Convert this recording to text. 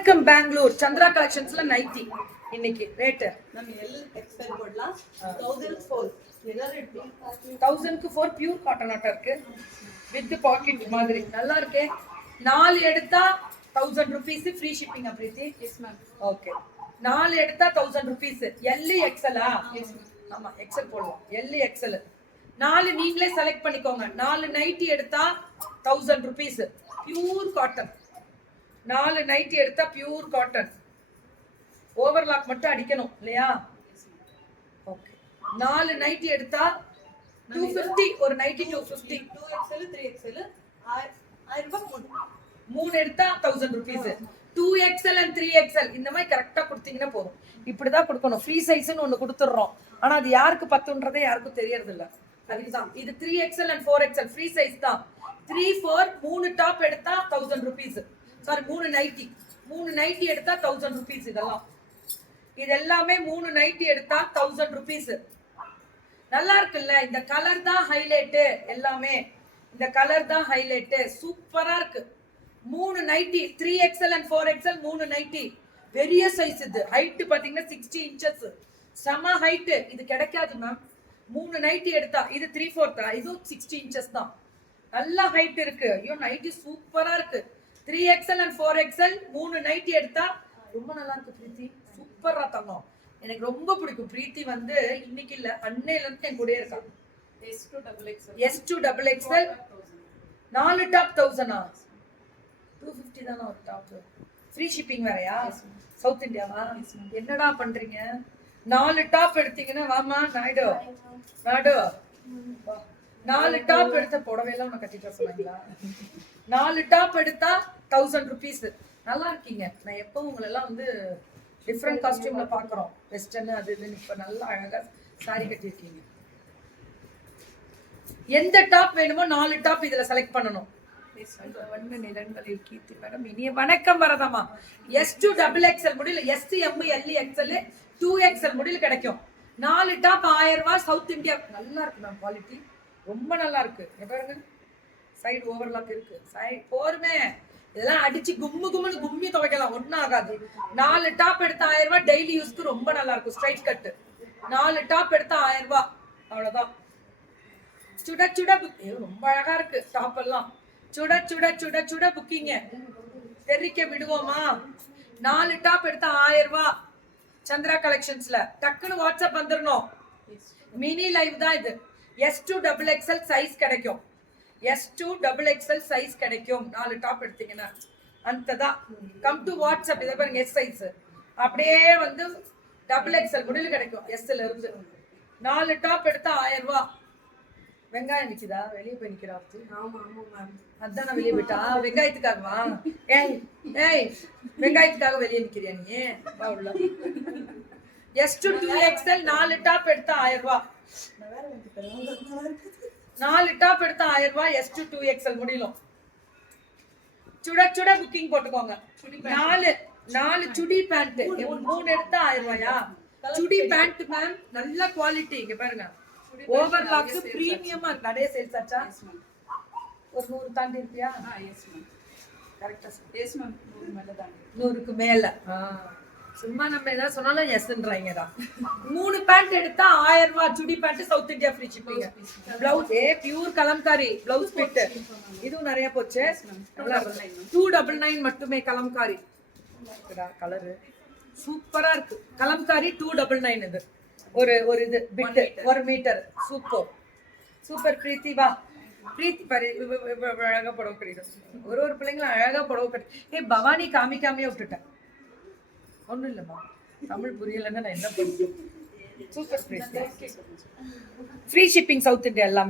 வணக்கம் பெங்களூர் சந்திரா கலெக்ஷன்ஸ்ல நைட்டி இன்னைக்கு ரேட் நம்ம எல் எக்ஸ்எல் போடலாம் 1004 1000க்கு 4 பியூர் காட்டன் ஆட்டா இருக்கு வித் பாக்கெட் மாதிரி நல்லா இருக்கே 4 எடுத்தா 1000 rupees ஃப்ரீ ஷிப்பிங் பிரீத்தி எஸ் மேம் ஓகே 4 எடுத்தா 1000 rupees எல் எக்ஸ்எல் எஸ் ஆமா எக்ஸ்எல் போடுவோம் எல் எக்ஸ்எல் 4 நீங்களே செலக்ட் பண்ணிக்கோங்க 4 நைட்டி எடுத்தா 1000 rupees பியூர் காட்டன் 4 நைட்டி எடுத்தா பியூர் காட்டன் ஓவர்லாக் மட்டும் அடிக்கணும் இல்லையா ஓகே 4 நைட்டி எடுத்தா 250 ஒரு நைட்டி 250 2XL 3XL 1000 ரூபாய் 3 எடுத்தா 1000 rupees 2XL and 3XL இந்த மாதிரி கரெக்டா கொடுத்தீங்கன்னா போதும் இப்படிதான் கொடுக்கணும் ஃப்ரீ சைஸ்னு ஒன்னு கொடுத்துறோம் ஆனா அது யாருக்கு பத்துன்றதே யாருக்கும் தெரியறது இல்ல அதுதான் இது 3XL and 4XL free size தான் 3 4 3 டாப் எடுத்தா 1000 rupees சாரி 3 நைட்டி எடுத்தா 1000 rupees இது எல்லாமே 3 நைட்டி எடுத்தா 1000 rupees நல்லா இருக்குல்ல இந்த கலர் தான் ஹைலைட் எல்லாமே இந்த கலர் தான் ஹைலைட் சூப்பரா இருக்கு 3 nighty 3XL and 4XL 3 nighty பெரிய சைஸ் இது ஹைட் பாத்தீங்கன்னா 60 inches செம ஹைட் இது கிடைக்காது மேம் 3 நைட்டி எடுத்தா இது 3/4 இது 60 inches தான் நல்ல ஹைட் இருக்கு ஐயோ நைட்டி சூப்பரா இருக்கு 3XL and 4XL 3 நைட்டி எடுத்தா ரொம்ப நல்லா இருக்கு பிரீத்தி சூப்பரா தங்கம் எனக்கு ரொம்ப பிடிக்கும் பிரீத்தி வந்து இன்னைக்கு இல்ல அன்னையில இருந்து என் கூடயே இருக்கா S2XXL 4 டாப் 1000 250 தான ஒரு டாப் ஃப்ரீ ஷிப்பிங் வேறயா சவுத் இந்தியாவா என்னடா பண்றீங்க 4 டாப் எடுத்தீங்கன்னா வாமா நாயுடு 4 டாப் எடுத்த புடவை எல்லாம் உனக்கு கட்டிட்டு சொன்னாங்களா 4 டாப் எடுத்தா 1000 rupees நல்லா இருக்கீங்க நான் எப்போ உங்களை எல்லாம் வந்து டிஃப்ரெண்ட் காஸ்டியூம்ல பாக்குறோம் வெஸ்டர்ன் அது இதுன்னு இப்ப நல்லா அழகா சாரி கட்டிருக்கீங்க எந்த டாப் வேணுமோ 4 டாப் இதுல செலக்ட் பண்ணணும் நிலங்களில் கீர்த்தி மேடம் இனிய வணக்கம் வரதாமா S2XXL முடியல SM LXL 2XL முடியல கிடைக்கும் 4 டாப் 1000 ரூபாய் சவுத் இந்தியா நல்லா இருக்கு மேம் குவாலிட்டி ரொம்ப நல்லா இருக்கு பாருங்க சைடு ஓவர்லாக் இருக்கு சைடு போருமே இதெல்லாம் அடிச்சு கும்முன்னு கும்மி துவைக்கலாம் ஒன்னும் ஆகாது 4 டாப் எடுத்த 1000 ரூபாய் டெய்லி யூஸ்க்கு ரொம்ப நல்லா இருக்கும் ஸ்ட்ரைட் கட் 4 டாப் எடுத்த 1000 ரூபாய் அவ்வளவுதான் சுட ரொம்ப அழகா இருக்கு டாப் எல்லாம் சுட புக்கிங்க தெரிக்க விடுவோமா 4 டாப் எடுத்த 1000 ரூபாய் சந்திரா கலெக்ஷன்ஸ்ல டக்குன்னு வாட்ஸ்அப் வந்துடணும் மினி லைவ் தான் இது S2XXL சைஸ் கிடைக்கும் S2XXL சைஸ் கிடைக்கும் 4 டாப் எடுத்தீங்கன்னா அந்ததான் கம் டு வாட்ஸ்அப் இதை பாருங்க S சைஸ் அப்படியே வந்து XXL முடியல கிடைக்கும் Sல இருந்து 4 டாப் எடுத்தா 1000 ரூபாய் வெங்காயம் நிக்குதா வெளியே போய் நிக்கிறா அதான் நான் வெளியே போயிட்டா வெங்காயத்துக்காகவா ஏய் வெங்காயத்துக்காக வெளியே நிக்கிறியா நீ உள்ள S2XXL 4 டாப் எடுத்தா 1000 ரூபாய் 4 டாப் எடுத்தா 1000 ரூபாய் S2XXL முடியலும் சுட புக்கிங் போட்டுக்கோங்க 4 சுடி பேண்ட் 3 எடுத்தா 1000 ரூபாயா சுடி பேண்ட் மேம் நல்ல குவாலிட்டி இங்க பாருங்க ஓவர்லாக் பிரீமியமா இருக்கு நிறைய சேல்ஸ் ஆச்சா ஒரு 100 தாண்டி இருப்பியா எஸ் மேம் கரெக்ட்டா எஸ் மேம் 100 மேல தாண்டி 100க்கு மேல சும்மா நம்ம ஏதாவது சொன்னாலும் எஸ்ன்றாங்கடா 3 பேண்ட் எடுத்தா 1000 ரூபாய் chudi pant south India free shipping blouse pure kalamkari blouse bit இதுவும் நிறைய போச்சு 299 மட்டுமே கலம்காரி கலர் சூப்பரா இருக்கு கலம்காரி 299 இது ஒரு இது பிட் 1 மீட்டர் சூப்பர் பிரீத்தி வா பிரீத்தி பாரு அழகா புடவை கட்டிடும் ஒரு பிள்ளைங்களும் அழகா புடவை கட்டி பவானி காமிக்காமையே விட்டுட்டேன் ஒன்றும் இல்லைம்மா தமிழ் புரியலைன்னா நான் என்ன பண்ணுறேன் super free shipping south India எல்லாமே